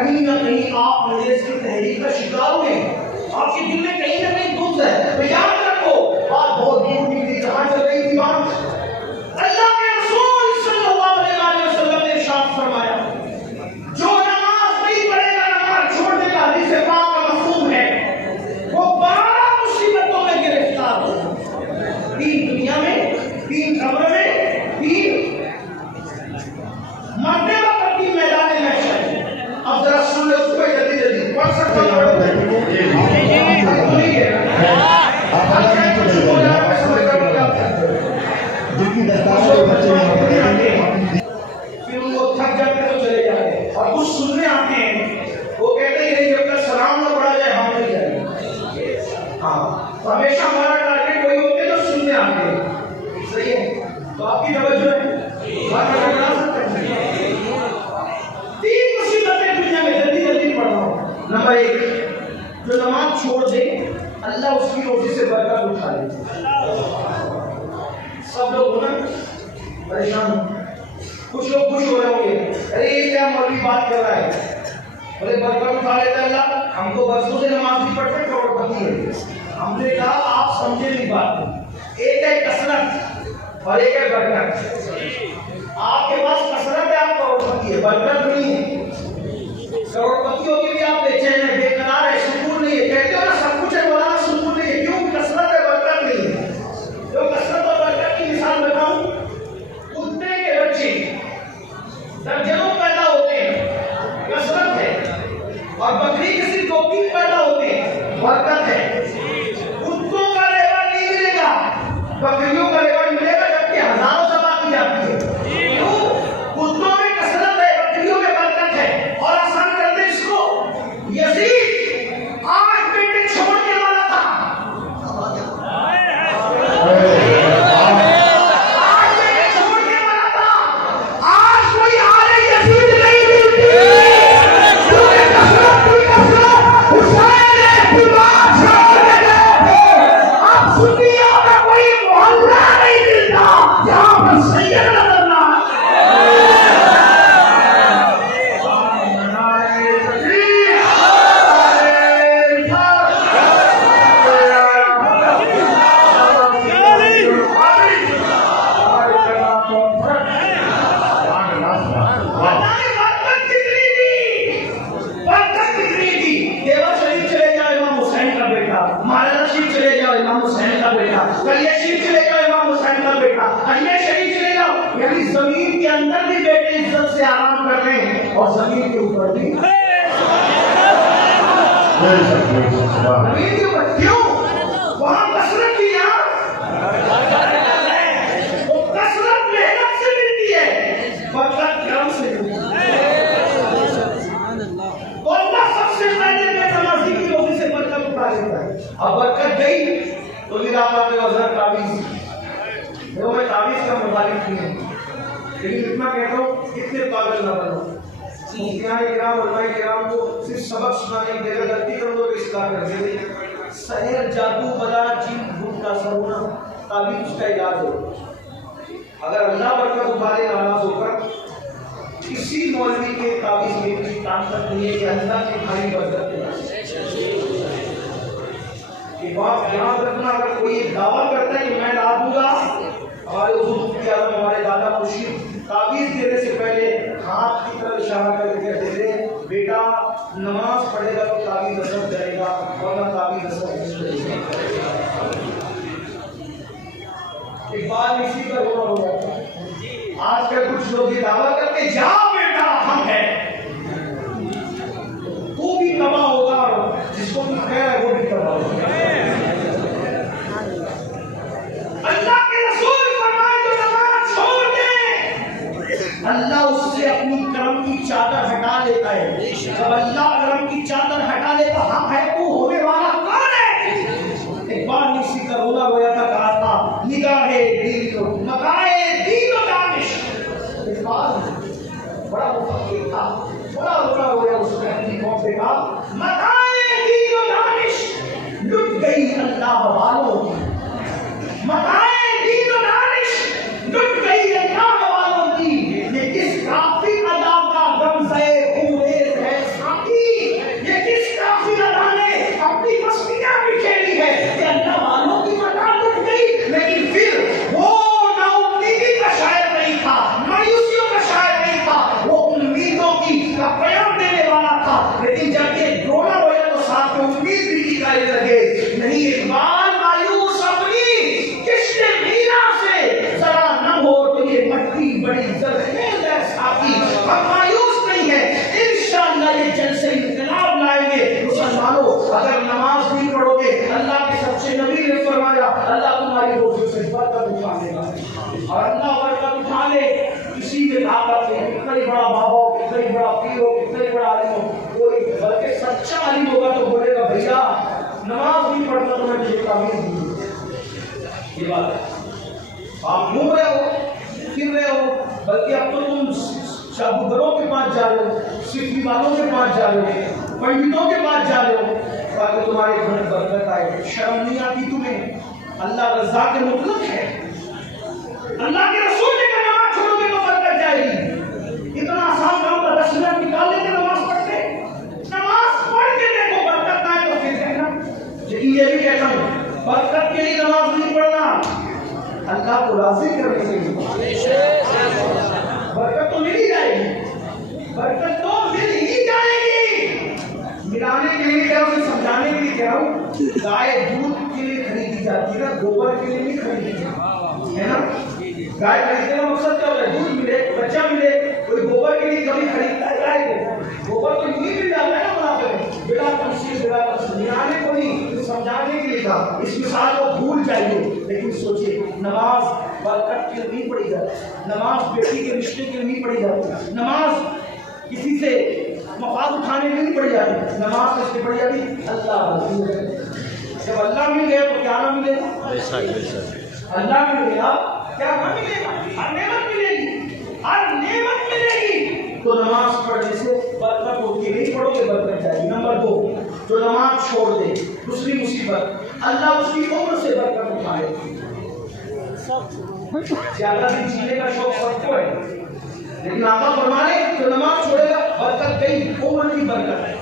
کہیں نہ کہیں آپ انگریز کی تحریک کا شکار ہوئے، آپ کے دل میں کہیں نہ کہیں دکھ ہے، تو یاد رکھو بات بہت دور نہیں تھی، کہاں چل رہی تھی بات؟ اللہ کے رسول صلی اللہ علیہ وسلم نے ارشاد فرمایا جو نماز نہیں پڑھے گا نماز چھوڑنے کا حدیث پاک کا مفہوم ہے وہ 12 مصیبتوں میں گرفتار ہو، 3 دنیا میں، 3 قبر میں، 3 مرنے وقت کی میدان محشر۔ اب ذرا سن لو اس کو جلدی جلدی پڑھ سکتے ہو؟ پھر ان کو تھک جاتے تو چلے جاتے اور کچھ سننے آتے ہیں، وہ کہتے ہیں جب تک سلام نہ پڑھا جائے ہم نہیں جائیں۔ ہاں تو ہمیشہ ہمارا ٹارگیٹ وہی ہوتے ہیں جو سننے آتے ہیں، صحیح ہے؟ تو آپ کی توجہ ہے، بات میں بنا سکتے ہیں 3 مصیبتیں دنیا میں، جلدی جلدی پڑھ رہا ہوں۔ نمبر 1، جو نماز چھوڑ دے اللہ اس کی روزی سے برکت اٹھا لے۔ سب لوگ نا پریشان ہوں، کچھ لوگ خوش ہو رہے ہوں گے، ارے یہ کیا مولوی بات کر رہا ہے، ارے برکت اٹھا لیتا اللہ، ہم تو برسوں سے نماز نہیں پڑھتے کروڑپتی ہے۔ ہم نے کہا آپ سمجھے نہیں بات، ایک ہے کثرت اور ایک ہے برکت۔ آپ کے پاس کثرت ہے، آپ کروڑپتی ہے، برکت نہیں ہے۔ کروڑپتی ہو کے بھی آپ بے چین ہے، بے قرار ہے، سکون نہیں ہے، کہتے ہو نا سب کچھ ہے مولانا سکون نہیں ہے، کیوں؟ کثرت ہے، برکت نہیں ہے۔ جو کثرت اور برکت کی مثال بتاؤں، کتے کے بچے درجنوں پیدا ہوتے ہیں، کثرت ہے، اور بکری کے صرف 2-3 پیدا ہوتے ہیں، برکت ہے۔ کتوں کا لیور نہیں ملے گا، بکریوں کا لیور ملے گا، جبکہ ہزاروں سبا کی جاتی ہے۔ کیوں؟ کتوں میں کثرت ہے، بکریوں میں برکت ہے۔ اور آسان کر دیں اس کو، یزید 8 بیٹے چھوڑنے والا تھا، 8 بیٹے چھوڑنے والا تھا، آج کوئی آلے یزید نہیں ملتی، کیونکہ کثرت کی کثرت حسین اعتبار چھوڑنے گئے تھے۔ اب سنیوں میں کوئی محلہ نہیں ملتا جہاں پر سید نظر نہ زمین کے اندر بھی بیٹے عزت سے آرام کر رہے ہیں اور زمین کے اوپر بھی، زمین کے اوپر کیوں؟ وہاں کثرت کی، یہاں وہ کثرت محنت سے ملتی ہے، برکت کرم سے ملتی ہے۔ تو اللہ سب سے پہلے بے نمازی کی روزی سے برکت اٹھا لیتا ہے۔ اب برکت گئی تو پھر آپ آتے ہو حضرت تعویذ، دیکھو میں تعویذ کا مخالف نہیں ہوں، لیکن اتنا کہتا ہوں اتنے پاگل نہ بنو۔ مفتیان کرام علماء کرام کو صرف سبق سنانے کی جگہ غلطی کرو تو اصلاح کر دیں۔ سحر، جادو، بلا، جن بھوت کا اثر ہونا تعویذ اس کا علاج ہو۔ اگر اللہ برکت اٹھا لے ناراض ہو کر، کسی مولوی کے تعویذ میں کسی طاقت نہیں ہے کہ اللہ کی بھاری برکت دے۔ یہ بات یاد رکھنا، اگر کوئی ایک دعویٰ کرتا ہے کہ میں لا دوں گا، ہمارے حضور مفتی اعظم ہمارے دادا مرشد تعویذ دینے سے پہلے ہاتھ کی طرف اشارہ کر کے کہتے تھے بیٹا نماز پڑھے گا تو تعویذ اثر کرے گا ورنہ تعویذ اثر نہیں کرے گا۔ ایک بار اسی پر ہو جاتا ہے۔ آج کل کچھ لوگ یہ دعویٰ کرتے جا بیٹا ہم ہیں، تو بھی تباہ ہوگا اور جس کو بھی خیر ہے وہ بھی تباہ ہوگا۔ اللہ کے رسول فرمائے جو نماز چھوڑ دے اللہ اس سے اپنی کرم کی چادر ہٹا لیتا ہے۔ جب اللہ کرم کی چادر ہٹا لیتا ہم ہے تو ہونے والا کون ہے؟ ایک بار اسی کا رونا رویا تھا، کہا تھا نگاہ دین و مکائے دین و دانش۔ ایک بار بڑا مفکر تھا، بڑا رونا رویا اس نے اپنی قوم سے کہا مکائے دین و دانش لٹ گئی اللہ والوں کی، مکائے دین و دانش لٹ گئی اللہ والوں کی، یہ کس کافی ادا کا غمزہ خونریز ہے لیکن جب یہ رونا رویا تو ساتھ میں امید بھی کی جانے لگے. نہیں اقبال مایوس اپنی کشت مینا سے ذرا نہ ہو تو یہ مٹی بڑی زرخیز ہے ساتھی. ہم مایوس نہیں ہیں, انشاءاللہ یہ جلسے انقلاب لائیں گے. مسلمانوں اگر نماز نہیں پڑھو گے, اللہ کے سچے نبی نے فرمایا اللہ تمہاری روزی سے برکت اٹھا لے گا, اور اللہ برکت اٹھا لے کسی کے طاقت نہیں. کتنا ہی بڑا بابا ہو, کتنا ہی بڑا پیر ہو, کتنا ہی بڑا عالم ہو, کوئی بلکہ سچا عالم ہوگا تو بولے گا بھیا نماز نہیں پڑھتا تو میں تجھے تعمیر دوں. یہ بات ہے. آپ گھوم رہے ہو, پھر رہے ہو, بلکہ اب تو تم جادوگروں کے پاس جا رہے ہو, سکھی والوں کے پاس جا رہے ہو, پنڈتوں کے پاس جا رہے ہو تاکہ تمہارے گھر میں برکت آئے. شرم نہیں آتی تمہیں؟ اللہ رضا کے مطلق ہے. اللہ کے رسول نے کہا نماز چھوڑو گے تو برکت جائے گی. اتنا آسان کام تھا, 10 منٹ نکال لیتے نماز پڑھتے. نماز پڑھ کے دیکھو برکت نہ آئے تو پھر کہنا. لیکن یہ بھی کہتا ہوں برکت کے لیے نماز نہیں پڑھنا, اللہ کو راضی کرنے کے لیے. برکت تو مل ہی جائے گی, برکت تو مل ہی جائے گی. ملانے کے لیے کیا, اسے سمجھانے کے لیے کیا ہوں, گائے دودھ کے لیے خریدی جاتی ہے نا, گوبر کے لیے نہیں خریدی جاتی ہے نا. گائے خریدنے کا مقصد کیا ہوتا ہے, دودھ ملے, بچہ ملے. کوئی گوبر کے لیے کبھی خریدتا ہے گائے کو؟ گوبر تو یوں ہی مل جاتا ہے نا منافع میں, بلا تفصیل بلا تفصیل. ملانے کو نہیں, سمجھانے کے لیے تھا. اس مثال کو بھول جائیے. لیکن سوچئے نماز برکت کے لیے نہیں پڑھی جاتی, نماز بیٹی کے رشتے کے لیے نہیں پڑھی جاتی, نماز کسی سے مفاد اٹھانے کے لیے نہیں پڑھی جاتی, نماز کس لیے پڑھی جاتی؟ اللہ رضی ہے. جب اللہ مل گیا تو کیا نہ ملے گا؟ اللہ مل گیا کیا نہ ملے گا؟ ہر نعمت ملے گی, ہر نعمت ملے گی. تو نماز پڑھنے سے برکت ہوتی ہے. نہیں پڑھو گے برکت جائے گی. نمبر 2, جو نماز چھوڑ دے, دوسری مصیبت, اللہ اس کی عمر سے برکت اٹھائے. زیادہ دن جینے کا شوق سب کو ہے, لیکن آقا فرمانے جو نماز چھوڑے گا برکت گئی, عمر کی برکت ہے.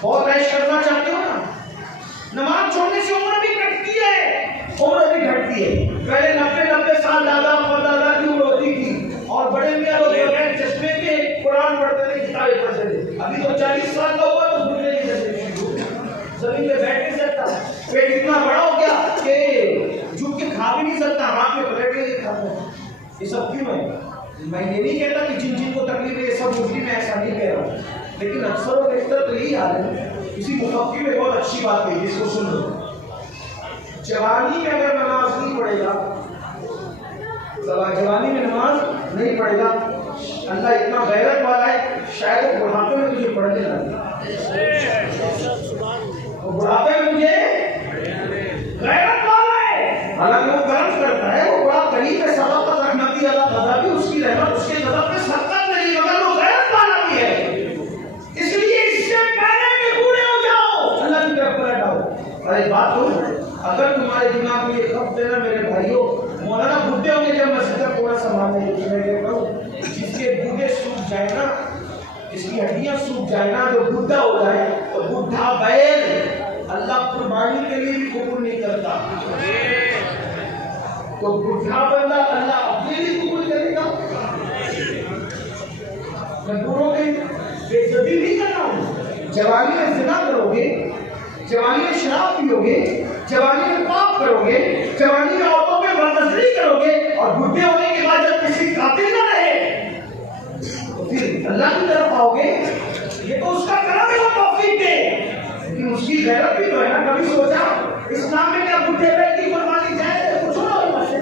بہت عیش کرنا چاہتے ہو نا, نماز چھوڑنے سے عمر بھی کٹتی ہے, عمر بھی گھٹتی ہے. پہلے 90 سال دادا پردادا کی عمر ہوتی تھی, اور بڑے میاں لوگ بغیر چشمے کے قرآن پڑھتے تھے, کتابیں پڑھتے تھے. ابھی تو 40 سال کا ہوا تو گھٹنے کی زمین پہ بیٹھ نہیں سکتا, پیٹ اتنا بڑا ہو گیا کہ جھک کے کھا بھی نہیں سکتا, ہاتھ میں پلٹ کے کھاتا ہے. یہ سب کیوں ہے؟ میں یہ نہیں کہتا کہ جن جن کو تکلیف ہے یہ سب مجرم ہے, ایسا نہیں کہہ رہا ہوں, لیکن اکثر و بیشتر تو یہی حال ہے. کسی مفکر نے بہت اچھی بات کہی, جس کو سن لو. جوانی میں اگر نماز نہیں پڑھے گا, جوانی میں نماز نہیں پڑھے گا, اللہ اتنا غیرت والا ہے شاید وہ بڑھاپے میں تجھے پڑھنے لگے. وہ بڑھاپے میں مجھے غیرت والا ہے, حالانکہ وہ کرم کرتا ہے, وہ بڑا قریب ہے. صداقت رحمتی اللہ غضب, اس کی رحمت اس کے غضب میں سبقت نہیں, مگر وہ غیرت والا بھی ہے. اس لیے اس سے پہلے کہ بوڑھے ہو جاؤ اللہ کی طرف پلٹ آؤ. ارے بات ہو, اگر تمہارے دماغ میں یہ خط دینا میرے بھائیوں, مولانا بڈھے ہوں گے جب مسجد کا پورا سنبھالنے کے لیے کروں, جس کے بوڑھے سوکھ جائے نا, جس کی ہڈیاں سوکھ جائے نا, جو بڈھا ہو جائے, تو بڈھا بیل اللہ قربانی کے لیے بھی قبول نہیں کرتا. تو بڈھا بندہ اللہ اپنے لیے قبول کرے گا. میں بوڑھوں کی بے عزتی نہیں کر رہا ہوں. جوانی میں زنا کرو گے, جوانی میں شراب پیو گے, جوانی میں پاپ کرو گے, جوانی میں عورتوں پہ بدنظری کرو گے, اور بڈھے ہونے کے بعد جب کسی قاتل نہ رہے تو پھر اللہ کی طرف آؤ گے. یہ تو اس کا کرم ہے, وہ توفیق دے, لیکن اس کی غیرت بھی تو ہے نا. کبھی سوچا اسلام میں کیا بڈھے بیٹھ کی قربانی جائے تو کچھ نہ ہو سے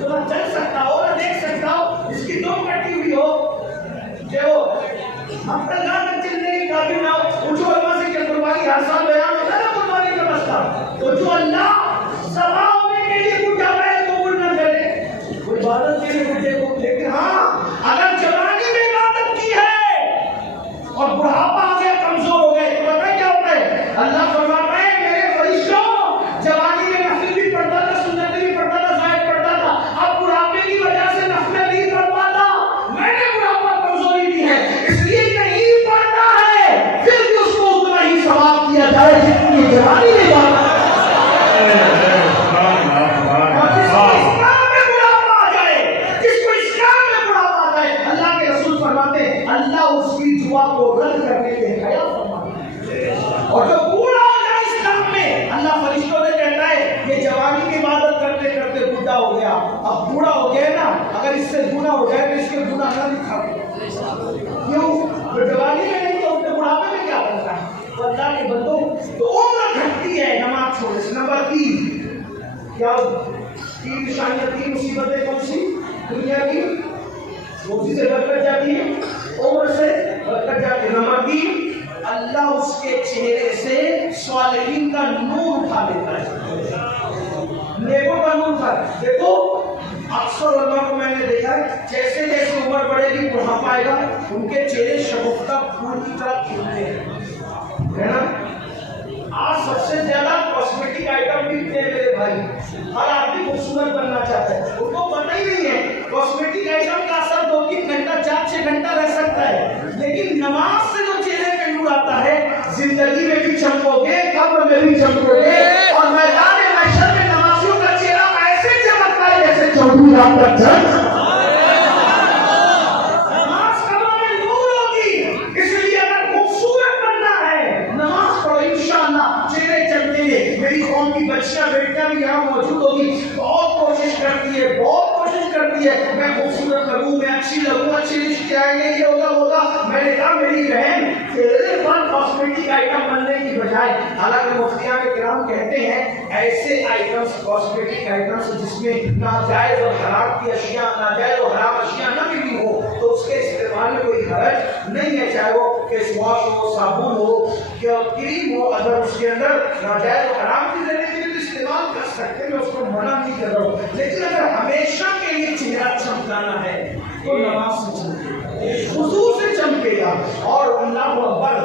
تو نہ چل سکتا ہو نہ دیکھ سکتا ہو, اس کی دم کٹی ہوئی ہو, کہ وہ ہم پر نہ چلنے کی قابل نہ ہو. کچھ علماء سے کہ قربانی ہر سال بیان ہوتا ہے نا قربانی کا مسئلہ, تو جو اللہ سبا ہونے کے لیے بڈھا بیل قبول نہ کرے, وہ عبادت کے لیے بڈھے کو. لیکن ہاں اگر جوانی میں عبادت کی ہے اور بڑھاپا آ گیا, کمزور ہو گئے, تو پتہ کیا ہوتا ہے؟ اللہ فرماتا ہے میرے فرشتوں, جوانی میں نفل بھی پڑھتا تھا, سنت بھی پڑھتا تھا, زائد پڑھتا تھا, اب بڑھاپے کی وجہ سے نفل نہیں پڑھ پاتا, میں نے بڑھاپا کمزوری دی ہے, اس لیے نہیں پڑھتا ہے, پھر بھی اس کو اتنا ہی ثواب دیا زمانہ دکھا کیوں؟ جو جوانی میں نہیں تو اپنے بڑھاپے میں کیا کرتا ہے؟ تو اللہ کے بندوں تو عمر گھٹتی ہے نماز چھوڑنے سے۔ نمبر 3 کیا؟ 3 نشانیاں، 3 مصیبتیں کون سی؟ دنیا کی روزی سے برکت جاتی ہے، عمر سے برکت جاتی ہے۔ نمبر 3 اللہ اس کے چہرے سے صالحین کا نور اٹھا لیتا ہے، نیکوں کا نور اٹھا۔ دیکھو اکثر علماء کو میں نے دیکھا ہے جیسے جیسے عمر بڑھے گی بڑھاپا آئے گا ان کے چہرے شگفتہ پھول کی طرح کھلتے ہیں، ہے نا؟ آج سب سے زیادہ کاسمیٹک آئٹم بکتے ہیں میرے بھائی، ہر آدمی خوبصورت بننا چاہتا ہے، ان کو پتہ ہی نہیں ہے کاسمیٹک آئٹم کا اثر 2-3 گھنٹہ 4-6 گھنٹہ رہ سکتا ہے، لیکن نماز سے جو چہرے پہ نور آتا ہے زندگی میں بھی چمکو گے، قبر میں بھی چمکو گے، اور میدان محشر میں نمازیوں کا چہرہ ایسے چمکتا ہے جیسے چودھری رات کا چند۔ نماز قبر میں نور ہوگی، اس لیے اگر خوبصورت بننا ہے نماز پڑھو، انشاءاللہ چہرے چمکیں گے۔ میری قوم کی بچیاں بیٹیاں بھی یہاں موجود ہوگی، بہت کوشش کرتی ہے، بہت کوشش کرتی ہے میں خوبصورت لگوں، میں اچھی لگوں، اچھی رشتے آئیں گے، یہ ہوگا ہوگا۔ میں نے کہا میری بہن چہرے پر کاسمیٹک آئٹم بننے کی بجائے، حالانکہ مفتیان کرام کہتے ہیں ایسے آئٹمس کاسمیٹک آئٹمس جس میں ناجائز اور حرام کی اشیاء، ناجائز اور حرام اشیاء نہ ملی ہو تو اس کے استعمال میں کوئی حرج نہیں ہے، چاہے وہ فیس واش ہو، صابن ہو یا کریم ہو، اگر اس کے اندر ناجائز اور حرام چیزیں نہیں تو استعمال کر سکتے ہیں، میں اس کو منع نہیں کر رہا ہوں، لیکن اگر ہمیشہ کے لیے چہرہ چمکانا ہے تو نماز سے چمکے گا، وضو سے چمکے گا، اور اللہ اکبر